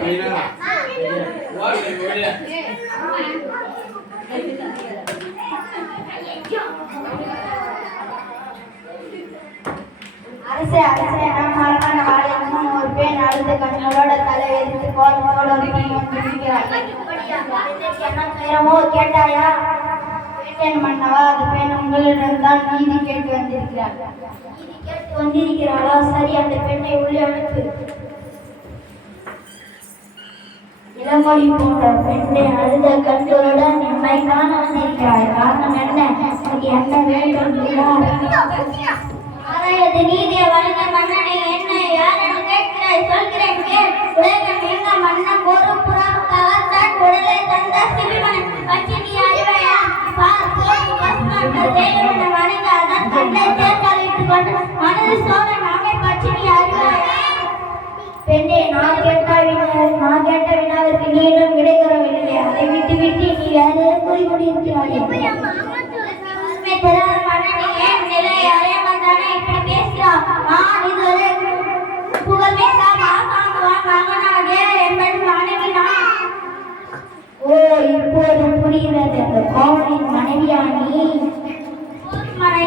அரசே அரசே நான் மரமான வாழை அம்மன் ஒரு பேன் அழுது கண்களோட தலை எரித்து கோலமோட ஒரு நேரமோ கேட்டாயா? கேட்டேன் மன்னவா, அது பெண் உங்களிடம் தான் நீதி கேட்டு வந்திருக்கிறார். நீதி கேட்டு வந்திருக்கிறாளா? சரி, அந்த பெண்ணை உள்ளே அனுப்பு. இளமொழி போன்ற பெண்ணை அழுத கண்களுடன் என்னை காண வந்திருக்கிறாய். காரணம் என்ன? உனக்கு என்ன வேண்டும்? ஆராயது நீதியை வழங்க மன்னனை என்ன யாரென்னு கேட்கிறாய்? சொல்கிறேன் கேள். உலகம் எங்க மன்னன் ஒரு புறம் கவர்த்தான் உடலை தந்த சிறுவன் பச்சினி அறிவையா தேவனை வணங்க அதன் கண்ணை தேர்ந்தளித்துக் கொண்டு மனது சோழ நாமே பச்சினி அறிவாயா? பெண்ணே, நான் கேட்ட வினாவிற்கு நீனும் விடை தரவில்லை. அதை விட்டு விட்டு நீ வேறு கூறிக்கொண்டிருக்கிறாய். மன்னனே, ஏன் நிலை அறிய வந்தானே இப்படி பேசுகிறான்? நான் இதுவரை புகழ்மிக்க மாசாங்குவான் மகனாக என்பது மனைவி நான். ஓ, இப்போது புரிகிறது. அந்த கோவலின் மனைவியா நீ?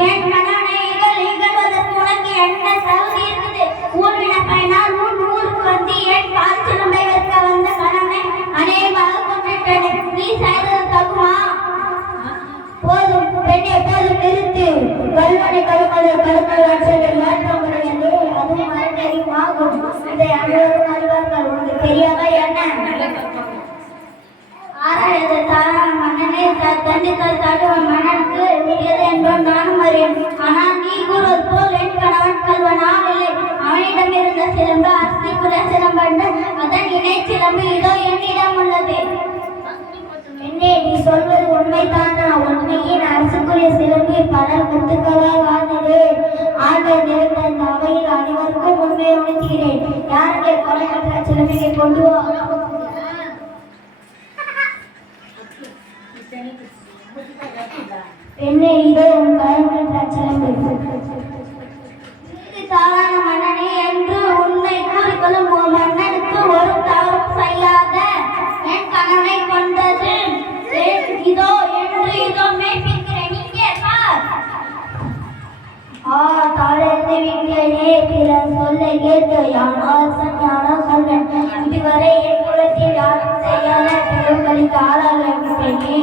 என் மகனை இகழ்வதற்கு உனக்கு என்ன தகுதி இருக்குது? ஊர்வின பயனால் ஊருக்கு வந்து என் காய்ச்சலும்பை வைக்க வந்த கணவனை அநேகமாக கொண்டிருக்கிறேன். நீ செய்தது தகுமா? போதும் பெண்ணே, போதும் நிறுத்து. கல்வனை கருமல் ஆட்சியில் மாற்றம் கிடையாது. அதுவும் மரணமாகும். இதை அனைவரும் அறிவார்கள். உனக்கு தெரியாதா என்ன? ஆராயது தாராள மன்னனே, தண்டித்தால் தடுவன் மன்னனுக்கு உரியது என்போம் நானும் அறியேன். ஆனால் நீ கூறுவது போல் என் கணவன் கல்வனால் இல்லை. அவனிடம் இருந்த சிலம்பு அரசிக்குரிய சிலம்பு, அதன் இணை சிலம்பு இதோ என்னிடம் உள்ளது. என்னே, நீ சொல்வது உண்மைதானா? உண்மையின் அரசுக்குரிய சிலம்பு பல முத்துக்களால் ஆனது. ஆண்டவர் நிறைந்த அந்த அவையில் அனைவருக்கும் உண்மையை உணர்த்துகிறேன். யாருடைய கொலையற்ற சிலம்பினை கொண்டு வா. பெண்ணே, இதோ உன் கொலையற்ற சிலம்பு. சாதாரண மன்னனே என்று உண்மை கூறிக்கொள்ளும் மன்னனுக்கு ஒரு தவறும் செய்யாத என் கணவனை கொண்டது இதோ என்று இதோ மெய்ப்பிக்கிறேன். இங்கே பார். தாழ்ந்து விட்டேனே பிறர் சொல்ல கேட்டு யானோ அரசன் யானோ கல்வன். இதுவரை என் குலத்தில் யாரும் செய்யாத பெருங்களுக்கு ஆளாகிவிட்டேனே.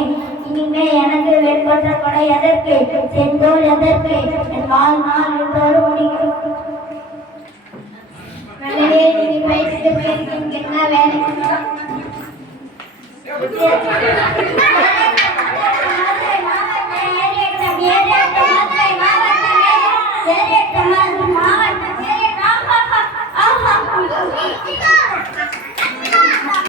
இனிமே எனக்கு வெண்பற்ற கொடை எதற்கு? செந்தோல் எதற்கு? என் வாழ்நாள் என்றோடு முடியும். நீங்க பேசிட்டு என்ன வேலை?